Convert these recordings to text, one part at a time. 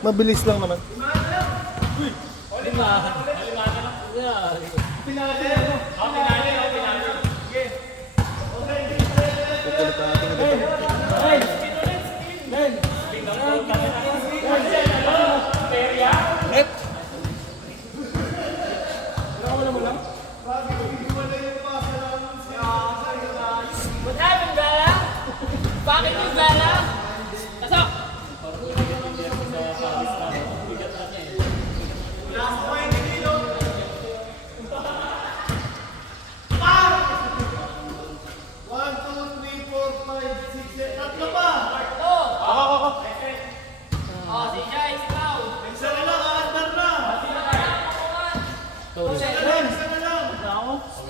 Mabilis lang naman. Kukulit na natin ito. What happened, Bella? Bakit yung Bella? Pasok! Oh, si Jai, ikaw!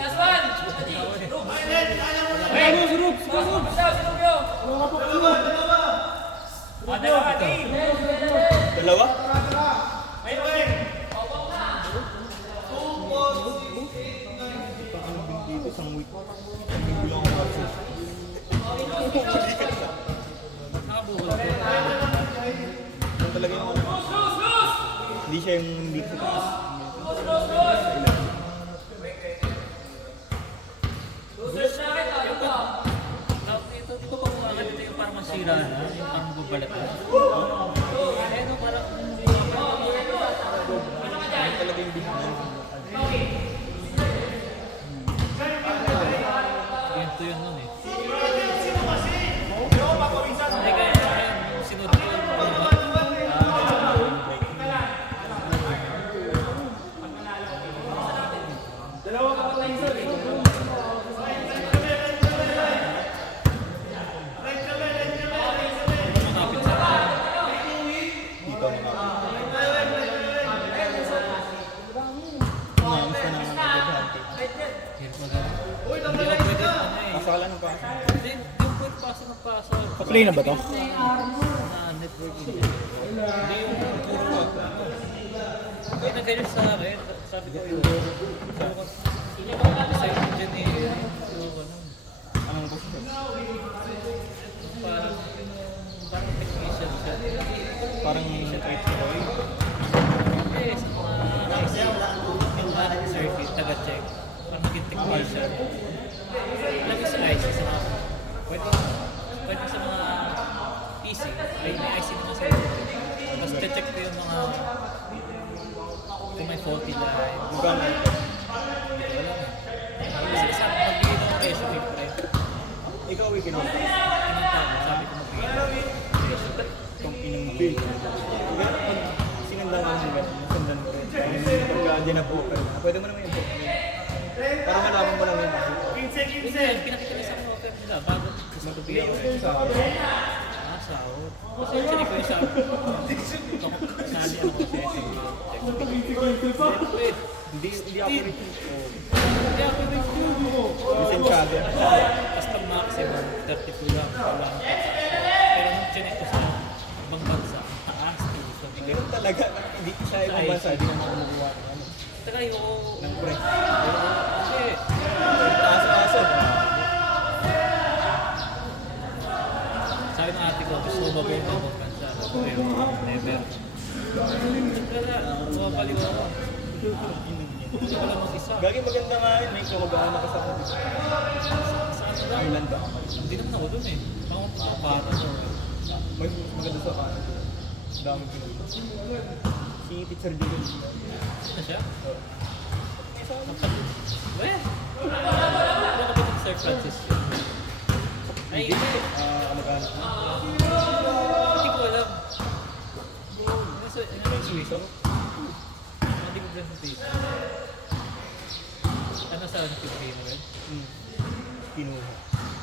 Last one! Dalawa? Dito isang week. Hindi lang ako kasi. Yan talaga yung hindi siya yung hindi ko taas. Ito pa kung agad ito yung parang masira na, yung parang babalat na. Eh, no, parang Yan talaga yung business. ganito yun nun eh. Hindi kaya sinod ko yung makapit sa Dito na lang. Umayos ka na ng agad-hante. hirap na gano'n. Hindi ako pwede ano eh. Pasok ka lang ng pasok. Hindi pwede pasok ng pasok. Pa-play na ba to? Na networking. Hindi yung puro kaya na ganyan sa akin, sabi ko yun. Sa engineer, Anong gusto? parang technician siya. Parang kahit si Roy. Eh, sa mga IC, yung parang circuit, taga-check. Parang naging technician. Lagi sa IC, sa mga, pwede sa mga PC, ay may IC naman sa loob. Tapos check ko yung mga, kung may faulty line. Magkano? Kasi sabi ko, magbigay ng presyo, may presyo. Ikaw ay kinuha. Pinunta ko, sabi ko magbigay ng presyo. Itong inang bill. Pag sinundan ka ng gano'n, sundan ko rin. Pagka na po. Pwede mo naman yung book. Para malaman mo lang yun. Hindi, pinakita ko sa mga offer nila, bago gusto ko bigyan ko rin. Sahod. Kasi actually ko yung sahod. Sali ako sa SMB. Hindi ako rin. Hindi ako rin. Lisensyado. Basta maximum 32 lang. Walang tax. Pero nung chinek ko sa ibang bansa, taas. Ganun talaga. Hindi sa ibang bansa. Hindi naman ako makuha. Saka yung... Ng pre. Kasi... Taas-taas. Sabi ng ate ko, gusto ko bago ibang bansa. Pero never. Kaya bumabalik ako. Hindi ko lang mag-isa. Gagi maganda nga yun. May kumagawa na kasama dito. Sa ano lang? Ilan ba? Hindi naman ako dun eh. Pangunta ko para or... Maganda sa kanan. Dami pinuli. Si Teacher Dylan. Ano siya? Weh! Ano ka ba ng Sir Francis yun? Ay, hindi. Ano ka? Hindi ko alam. Ano yung Swiss? Hindi ko presentation. Ano sa ano Pilipino rin? Kinuha.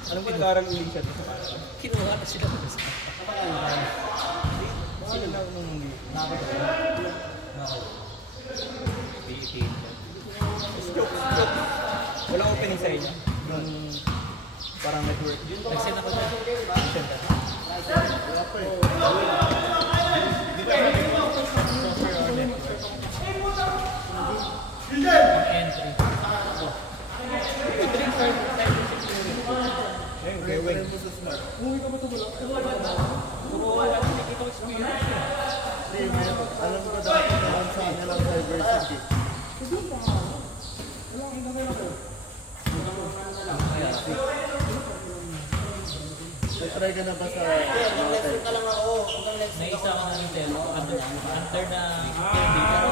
Alam ko nag-aaral ulit siya dito sa kanan. Kinuha na sila ko sa Sino na nung hindi? Pilipino. Stroke. Wala opening sa inyo. Yung parang network. Nag-send ako na. Send ka. Software or network. Entry. Okay, wait. Puro nakikita ko experience. Alam ko dati naman sa nilang diversity. Nag-try ka na ba sa hotel? May isa ka na rin pero under na hindi pero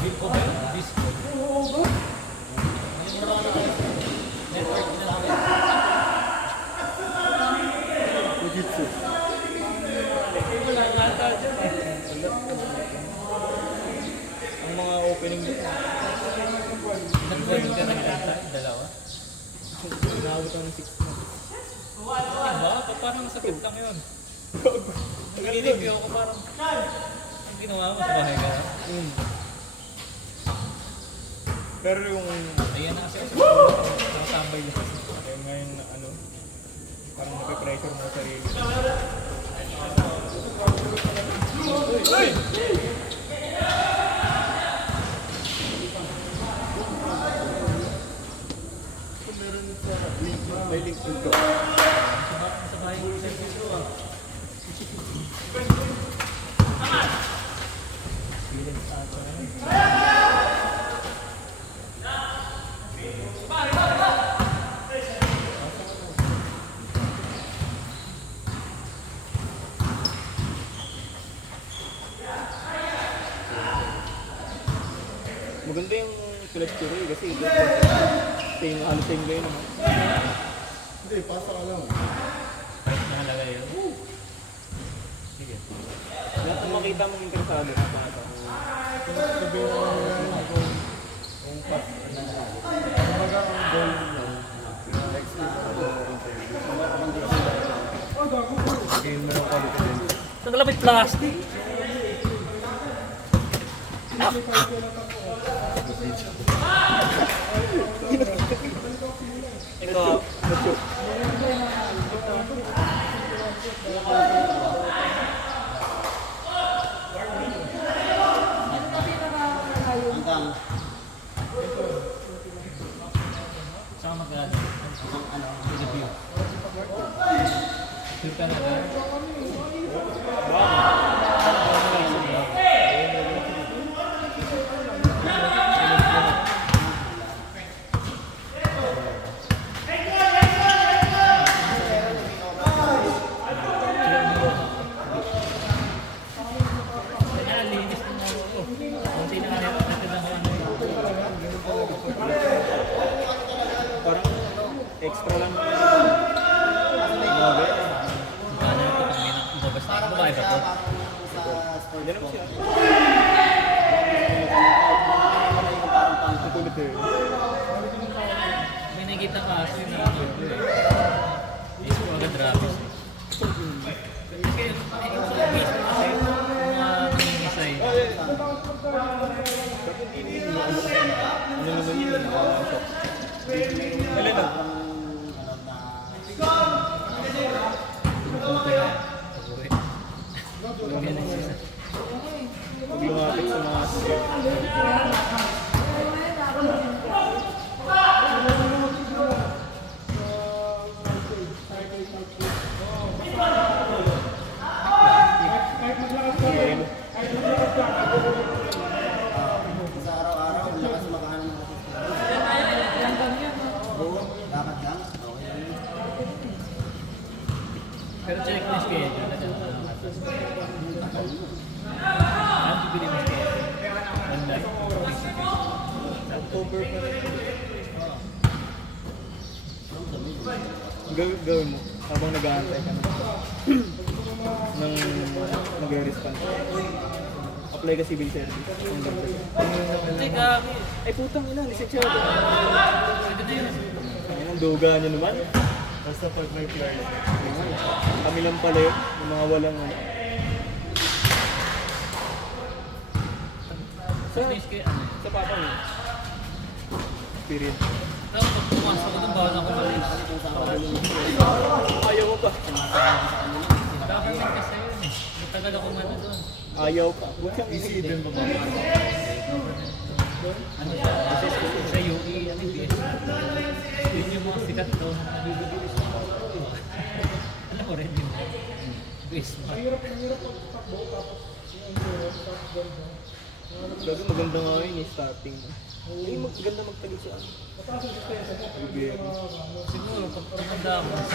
bill ko ba yun? Disco. Network na lang. Fujitsu. Ang mga opening nito. Nag-join ka ng kanta, dalawa. Nakabot ako ng 6 months. Diba? Parang sakit lang yun. Nag-review ako parang ang ginawa mo sa bahay ka. Pero yung Ayan na kasi ako tambay lang. ngayon na ano, parang nape-pressure mo sa sarili. Hey! Kung meron sa LinkedIn, may LinkedIn ko. Sa bahay ko sa dito ah. Feelings ata. Maganda yung clutch tuloy kasi same lane naman. Hindi, pasa ka lang. Nakalagay yun. Sige. Lahat ng makita mong interesado sa pata. Sabihin mo yan kung pas. Kumbaga ang goal mo, next week ako interview. Gain mo ng confidence. Ang kalapit plastic. Ito, medyo. Saan mag-ano? Review. Sure ka na ba? Linis na ako. Kunti na nga natid ako ano. Parang extra lang. Magkano ito pag may lumabas na? Babae ba ito? Yan naman siya. Tutulid eh. May nakikita ka kasi yung nakatulog ko eh. Isip ko agad rapis eh. Kasi yung sa Facebook kasi mga nangingisay. Ano naman yun? Nakakasok. Kailan na? Tumuto na. Pag-uwi. Pag-uwi siya. Pag lumapit sa mga script. Ayun. Sa araw-araw, lakas makahanap ng dapat lang? Okay. Pero check na schedule na dyan. Ano bibili mo schedule? Online. October pa rin. Gawin mo habang nag-aantay ka na nang mag-respond. Apply ka civil service. Teka, Ay putang ina, lisensyado. pwede na yun. Ang duga niyo naman. Basta pag may PR. Kami lang pala yun, yung mga walang ano. Sa, Miss kayo, ano? sa papa mo. Experience. Tapos pag pumasok ko doon, bawal ako malis. Ayaw mo pa. Government kasi yun eh. Matagal ako man doon. Ayaw pa. Huwag kang Easy din ba ba? Ano siya? Sa UE, ano yung BS? Yun yung mga sikat doon. Nabibigil sa mga alam mo rin yun. BS mo. Gago maganda nga yun eh, starting. Ay, maganda magtagal siya. Rivera. Siguro, pag tumanda ako ng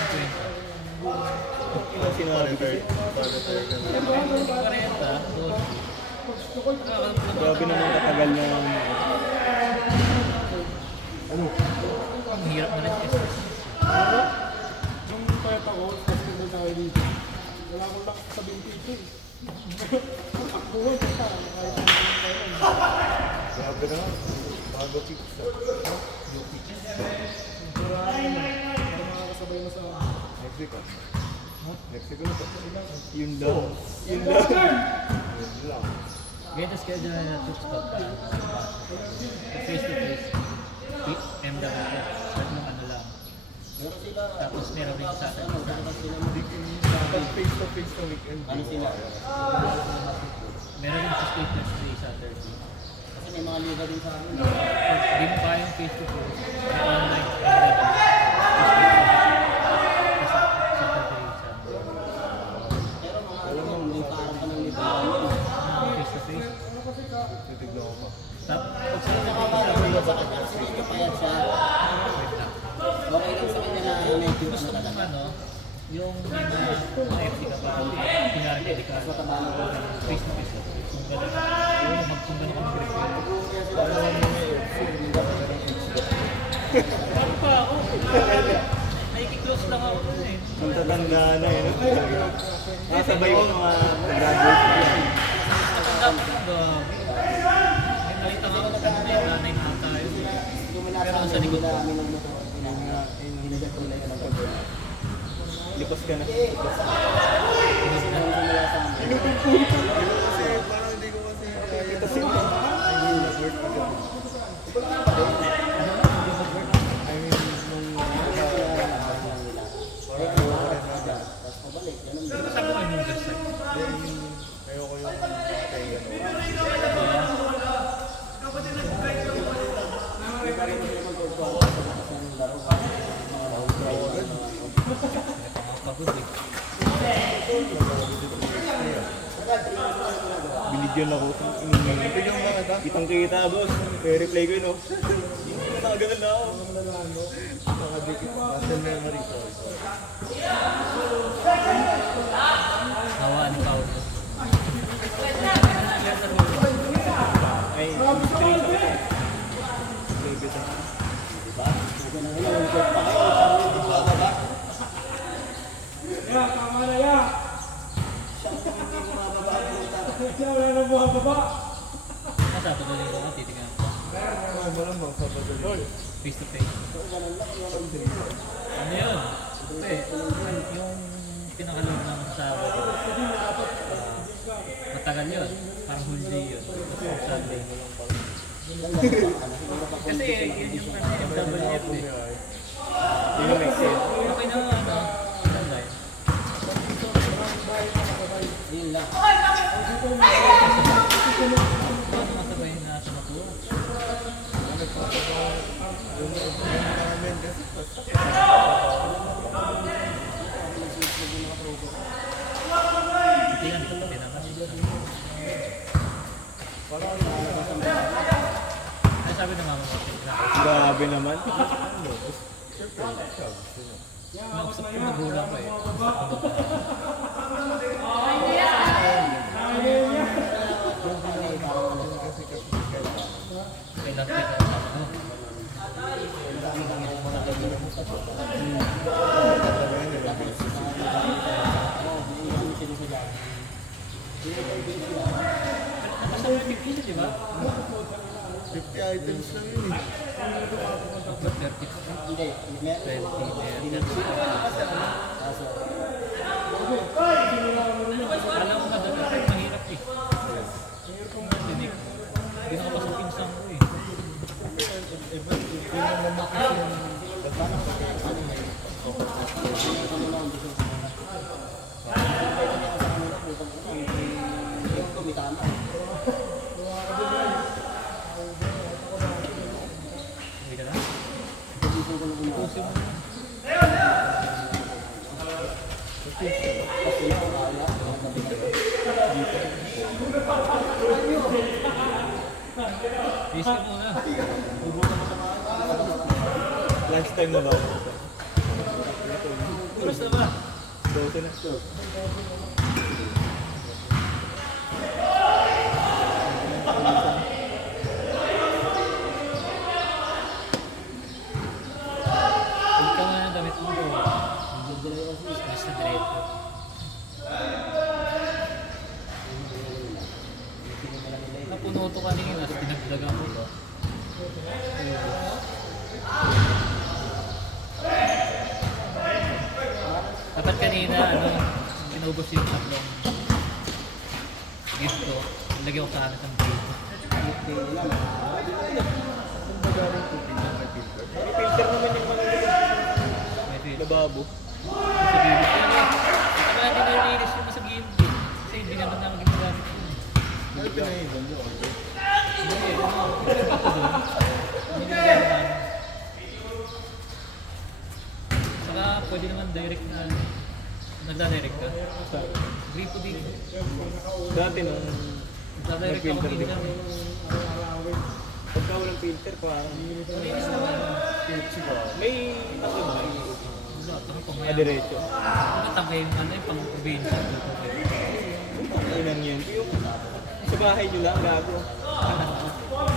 50. Ilang sinabi ko eh. 40, doon. Grabe naman katagal na Ang hirap na rin kasi. Nung pwet ako, kasi na tayo dito. Wala akong lock sa 22 eh. Takbuhan pa kahit anong kailan. grabe na. Bago pizza. Para makakasabay mo sa Mexico. Mexico na to. Yun lang. Yun lang. Yun lang. Ganyan schedule na troops pagka face to face. MW ko. Tatlong ano lang. Tapos meron rin sa atin. Pag face to face na weekend. Ano sila? Meron rin sa state na sa Saturday. Kasi may mga liga din sa amin. Hindi mo kaya yung face to face. May online MW. Pero mga ano, may parang ka ng liga. Face to face. Titignan ko pa. Pag sa Nakakalaman sa kanya kasi medyo payat siya. Okay lang sa kanya na may gusto gusto mo na ng talaga. ano, yung may mga FC ka pa, kunyari ka ka, Mataba na ko. face to face. Kung gano'n, kung gano'n kang prepare. Paano pa ako? Nakikiklose lang ako dun eh. Ang tatanda na yun. Nakasabay ko mga graduate na yan. Matanda ko lang doon. May nakita nga ako kanina yung nanay na tayo. Pero sa likod ko. Likos ka na. kasi parang hindi ko kasi kaya Kasi nag-work ko dyan. I mean, nung parang ayoko rin na. Pero sabi ko yung underside. Ayoko yung kay ano. Pagod eh. binigyan ako. Bigyan mo kita. Kitang kita, boss. May reply ko yun, oh. Nakagalan na ako. Mga dikit. Muscle memory ko. Hawaan pa ako. Ay, straight ako. Straight ako. Nasa patuloy ko, titignan ko. Malamang sa badali. Face to face. Ano yun? Yung pinakalog ng asawa ko. Matagal yun. Parang whole day yun. Tapos Sunday. Kasi yun yung MWF eh. Yun yung make sense. Okay na ano. Ganda yun. Yun lang. Paano masabay na sa makuha? Namin kasi Hindi yan. Hindi naman. Ay sabi ng mama mo. Grabe naman. Nausap ko magulang ko eh. Kailan kita sabi ko. Nakasama yung 50, di ba? 50 items lang yun eh. 30, Hindi. 20, alam mo nga doon, mahirap eh. Dinig. Hindi nakapasok pinsang ko eh. Hindi ka na? Pusin mo na. Please ka muna. Lunchtime na ba? Oras na ba? 12 na. Huwag ka muna ng damit mo. Mas na diretso. Napuno to kanina, tapos dinagdagan ko ba? Dapat kanina, sinubos yung tatlong gift ko. Lagyan ko sa akin ng gift. May filter naman yung mga May gift. lababo. Sa gift. Saka natin nilinis yung sa gift. Kasi hindi naman namin ginagamit yun. Ano pinahiban nyo? Hindi, ito doon. Hindi ginagamit namin. Saka pwede naman direct na nagda-direct ka. Gripo dito. Dati nung Nagda-direct ako hindi kami. pagka walang filter, parang Malinis naman. may ano ba? Wala, tanong pang Ah, diretso. Matangay yung yung pang-probinsya. Inan yan. Yung sa bahay nyo lang, gago.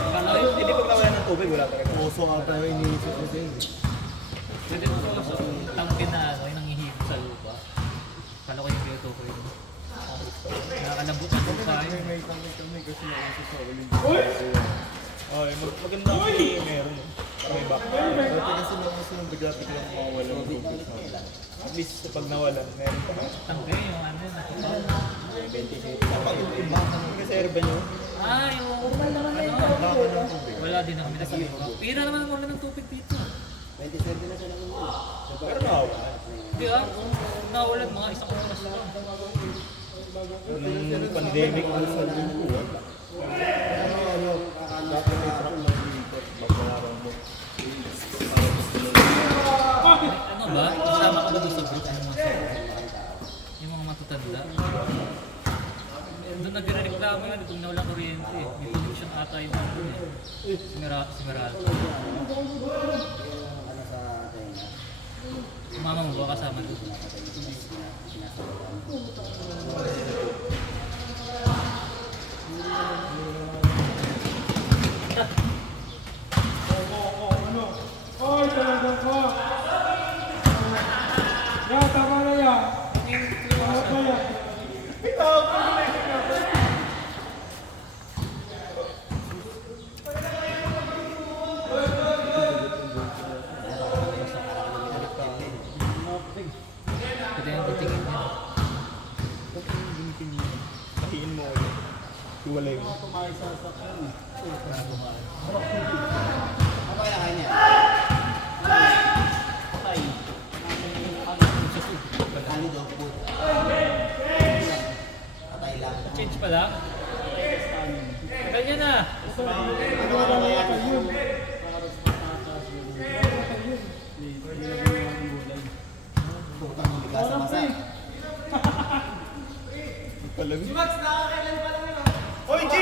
Kala yun, Hindi pag nawala ng tubig, wala talaga. Puso nga tayo iniisip kasi. pwede mo ko sa tangke na yung nangihigit sa lupa. Kala ko yung bioto ko yun. Nakakalambot ang lupa yun. May kami kasi nakasa sa uling. Ay, maganda kasi meron. May back. Dati kasi nung gusto nung bigla-biglang mawawala ng tubig sa amin. At least sa pag nawala, meron pa. Tangke yung nakapal. 27. Kasi urban nyo. Ah, yung wala din na kami nagkalipa. Pira naman ang wala ng tubig dito. 27 na siya naman yun. Pero nawala. Hindi nawalan mga isang oras lang. Nung pandemic, Dati may truck na umiikot pag wala kang book. Ano ba? Kasama ko doon sa group ng mga yung mga matatanda. Doon nagreklamo yan kung nawalang kuryente. May pollution ata yun doon eh. Simerado. Ano sa atin na Mama mo ba kasama doon? Oy, talaga ka! Yan, tama na yan! Tama na yan! Pwede yung titingin niya. pahiin mo ulit. Iwalay mo. Ano ba yung kanya? Ano daw po? Patay lang. Change pa lang? Tagal niya na. Ano ano kaya? Putang mo bigas sa masa. Palag. Hoy, G!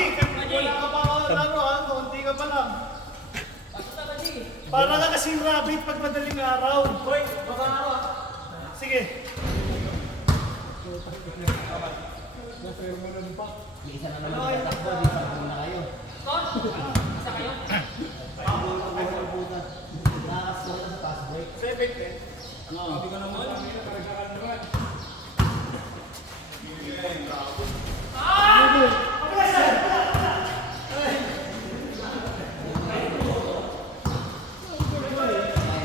Wala ka pa ako ano ha? Konti ka pa lang. Para ka kasing rabbit pag madaling araw. Hoy, baka araw. Sige. May isa na naman yung tatakbo, di sa na kayo. Nakakasok na sa fast break. 7-10. Kaya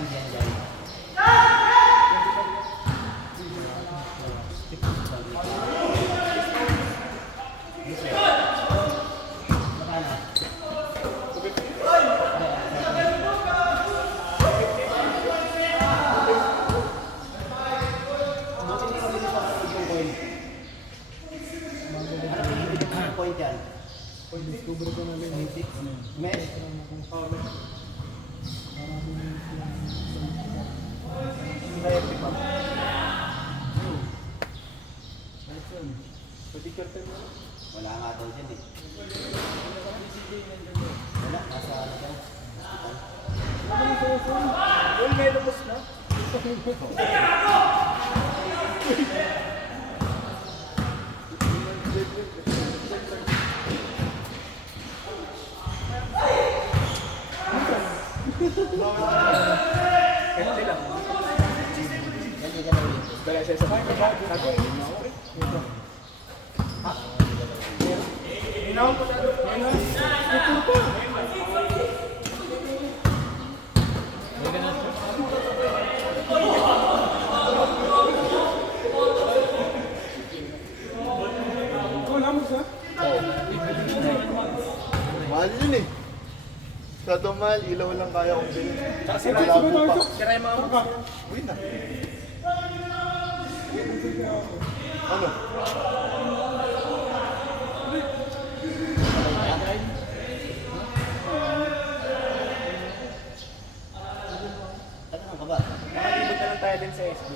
diyan dyan. Magkano? Anong point yan? Discover ko na lang. Mesh? Pati curtain mo. Wala nga daw dyan eh. Wala, nasa ano dyan? Hospital. Well, may lubos na. Kaya lang. Yan, di ka na ulit. Kaya siya sa mga bago. Inaw po na. Inaw. Ito pa. Wala mo siya? Mahal yun eh. Masyadong mahal, ilaw lang kaya kong bilhin. Tsaka Sabay sira tayo. sira yung mga Saka. Uy na. Ano? Ano ka ba? Nakalibot na lang tayo din sa SB.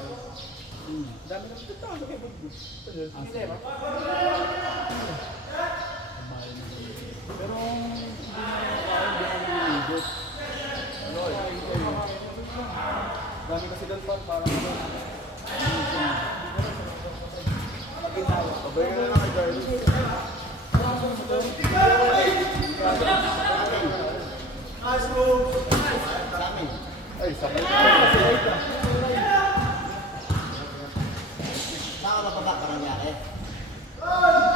Dami na dito tayo kay Budbud. Hindi ba? Pero hindi na hindi na nalilibot. Dami kasi doon pa parang Sabay ka na lang kay Darlie. Sa amin. Ay, sakit. Baka mapabak ka ng yake.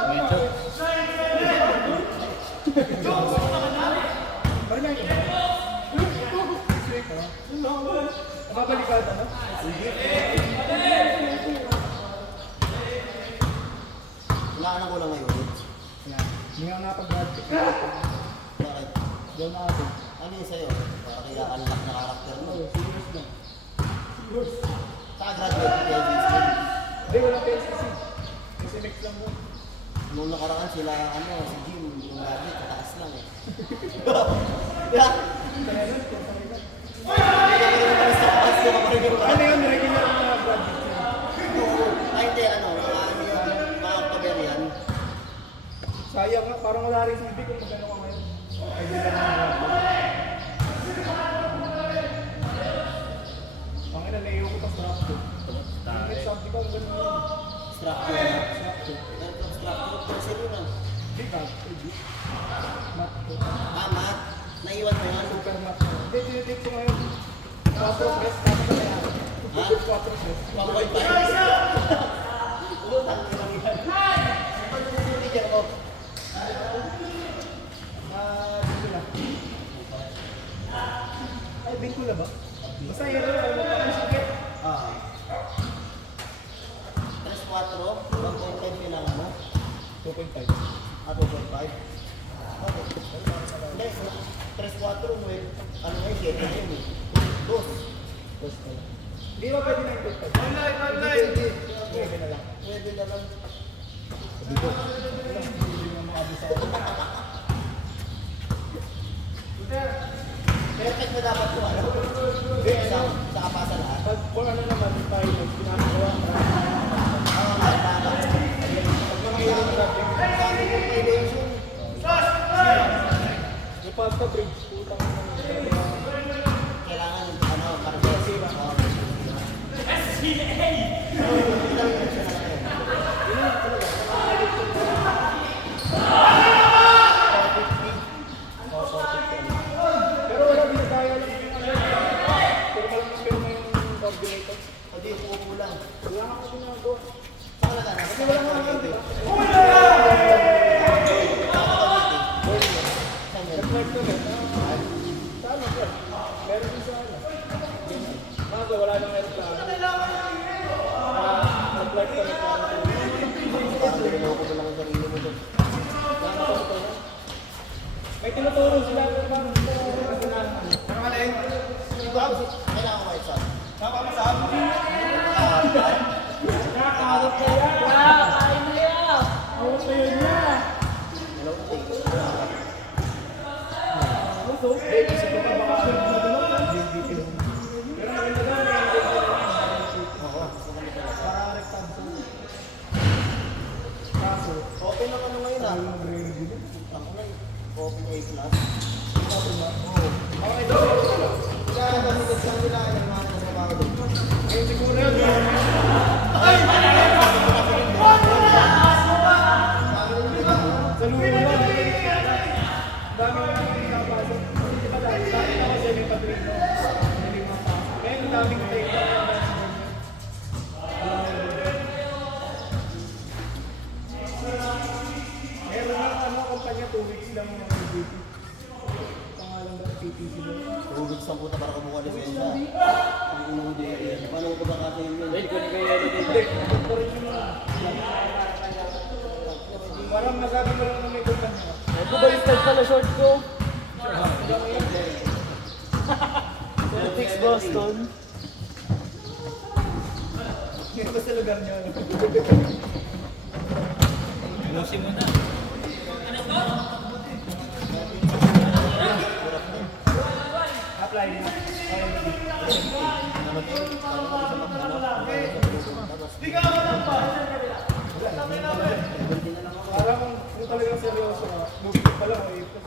Medyo. babalikan ano? Wala ka nang kulang ngayon. Hindi nga napag-graduate. Bakit? Doon na ako. Ano yun sa'yo? Para kaya unlock na karakter mo. Serious na. Saka graduate ka kaya school. Hindi, walang PSC. Kasi next lang doon. Nung nakaraan sila, ano, si Jim, yung graduate, kataas lang eh. Yeah. Ano yun? Regular na graduate yun. Ay, hindi, ano yung mga October yan. Sayang nga, parang wala rin silbi kung magano ka ngayon. Ay, di lang na ang ina, naiyo ko pa sa rap ko. Next subject ko, ang ganun yun. Structure na. Structure, person yun ah. Hindi ka, hindi. Mat ko. Tama. Naiwan mo yan. Super mat ko. Hindi, tinitake ko ngayon. 4 stress, tama ka na yan. Ha? 4 stress. 1.5. Utang na lang yan. Ano yung teacher ko? Dito na. Ay, bingko na ba? Basta yun na, alam mo pa ang sikit. Ah. 3-4, 1.5 kailangan mo. 2.5. Ah, 2.5. Okay. Hindi, 3-4, ano ngayon, 7 na yun eh. 2. Hindi ba pwede na 2.5? Online! Hindi, pwede na lang. Pwede na lang. Perfect na dapat ko, ano? Sa kapasa lahat. Pag kung ano naman, finals, ginagawa ang Oo, tama. pag mga hirap natin, Sabi ko, elevation. yung pasta bridge, putang Kailangan, ano, kargas. Oo. pero wala din kaya lang yung ano. Pero yung coordinator. Hindi, uupo lang. Wala nga ako ginagawa. Saan ka na? Kasi wala nga ako, di ba? Nag-work to net. Saan ako? Meron din sa ano. Mga wala nang meron sa ano. Nag-work to net. Parang niloloko mo lang ang sarili mo doon. May tinuturo sila. Nangaling! Kailangan ko isa. Nakapasab! Nakakahawak na yan. Nakakain na yan. Hawak na yun na. So, isip ko pa baka pero maganda na Okay lang ano ngayon ah. plus. Okay, kaya nabalikat lang nila yung mga kasabaw doon. Ngayon siguro yun. Sa lulo lang. Dami na pinapasok. Di ba dami na kasi may padrino. May mga pasok. Ngayon ang daming take na. Meron na ano kumpanya 2 weeks lang yung MVP. Pangalan ba PPC ba? Tugod sa puta para kumuha ng sensya. Ang unang din. Paano ko ba kasi yun? Wait, kunin ko yung yellow dito. Hindi, ito rin yung mga. Parang nasabi mo lang na may kumpanya. Ito baliktad pala short ko. Celtics Boston. Ito ba sa lugar niyo? Ayusin mo na. Apply din. Parang kung talagang seryoso ka, movie pa lang o ito.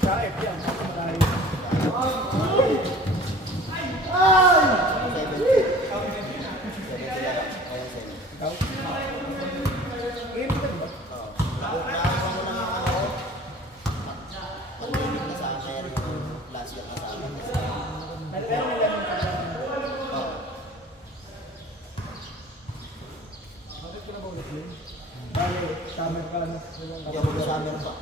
Sa F yan, marami. Ikaw? Ngayon ka ba? Pero nila yung bakit ko na ba ulit yun? Bale, summer ka na. Hindi ako summer pa.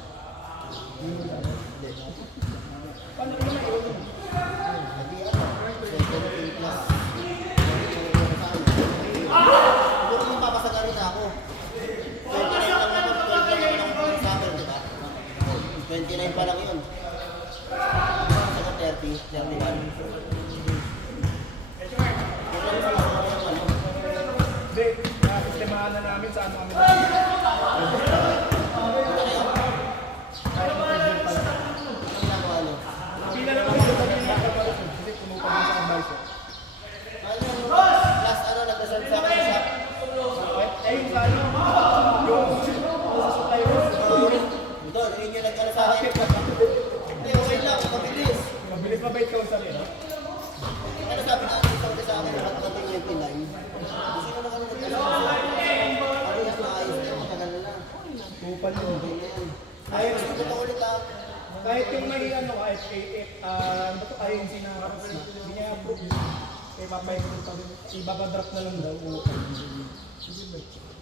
Paano ko na yun? Hindi ano, 17 plus. Siguro kung papasagarin na ako. 29 lang naman, 12 lang naman ako ng summer, di ba? 29 pa lang yun. Saka 30, 31. Hindi, sistemahan na namin sa ano kami natin. Kaya mag-review pa lang. Pila lang kami sa sabi ng mga kaparoon. Kasi pumupa din sa advisor. Last ano, nagdasal sa akin sa Eh, yung sa ano, yung sa supply room. doon, yun yung nag-ano sa akin. Hindi, okay lang, mabilis. Mabilis mabait ka sa akin. Ano sabi na sa akin, pagdating 29. Gusto na kami nagdasal sa akin. Ayos na ayos na, matagal na. Kupal yun. Okay na yan. Ayos. Gusto ko ulit ah. Kahit yung may ano ka, ano ba ito, INC na harap na, hindi niya approve. Kaya mapay-approve pa din. Ibabadrap na lang daw.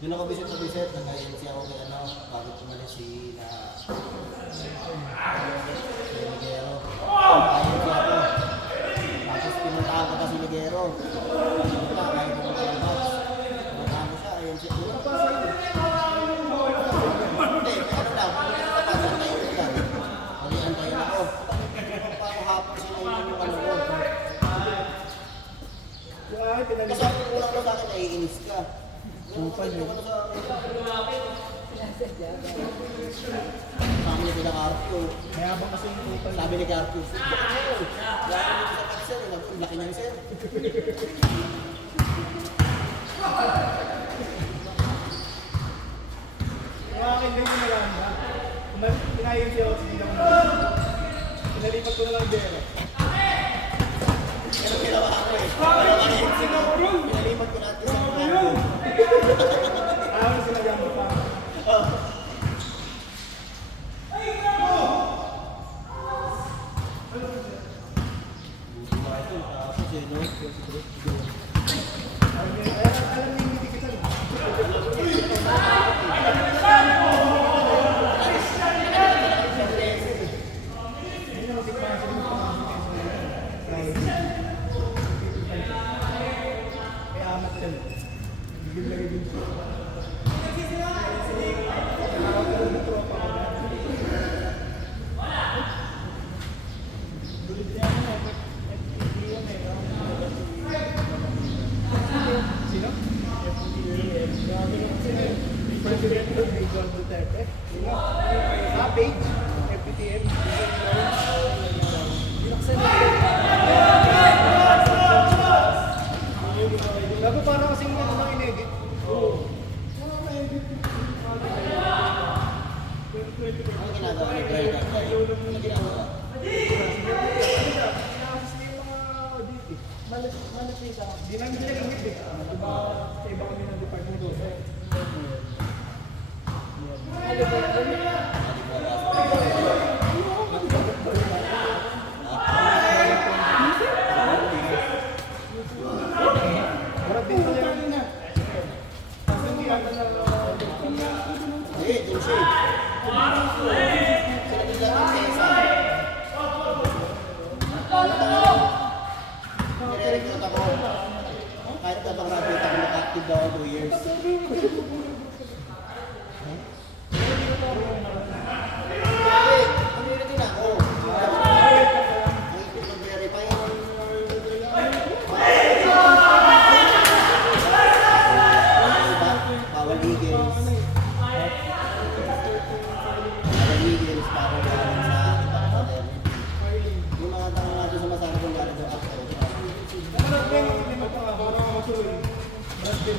Doon ako visit, nag-INC ako kay ano, bakit umalis si Ligero. INC ako. Tapos pinuntahan ko pa si Ligero. Punta, kahit pumunta ng box. Pinuntahan ko siya, INC ko. Hindi, may ano lang, pumunta sa tapas, antayin ko lang. Antayin ako. Pa ako hapon sila yung ano ko. Ay, Kasi pinalitan. ang kulang ko sa akin, naiinis ka. Kupal yun. Sabi ni Pinang Arpio, Mayabang kasi yung kupal. sabi ni Arpio, wala ka dito sa pag-sir, ang laki ng sir. Yung akin din yung nalaman na. Pinayin siya ako sa bilang na. Pinalipat ko na lang dero. Pero ginawa ko eh. Pinalipat ko natin sa mga. Ano sinagamit pa? Tapos yun, no? Alam niyo yung hindi kita. Kaya amat yan. Bigil lagi din siya. Nakakatawa ng tropa ko. Sino? President Rodrigo Duterte. Page, FPTM. Bago para kasing ano na in-edit. Oo. Wala na edit. Ano ginagawa ni Brian? Ano ginagawa? Di namin sila ingit eh. Diba, sa iba kami ng department doon. Parang din sila yung tapos hindi ata na Eh, dun siya eh. Sila din lang ang sesa. Nire-recruit ako. Kahit na bang graduate ako, naka-active daw ako 2 years. Eh, community na ako. Ang ipit mag-verify. Bawal eagles. Bawal eagles para galing sa ibang hotel. Yung mga tao nga doon sa masarap kung galing doon ako. Parang din, hindi mo pa nga, parang masuloy. Parang din.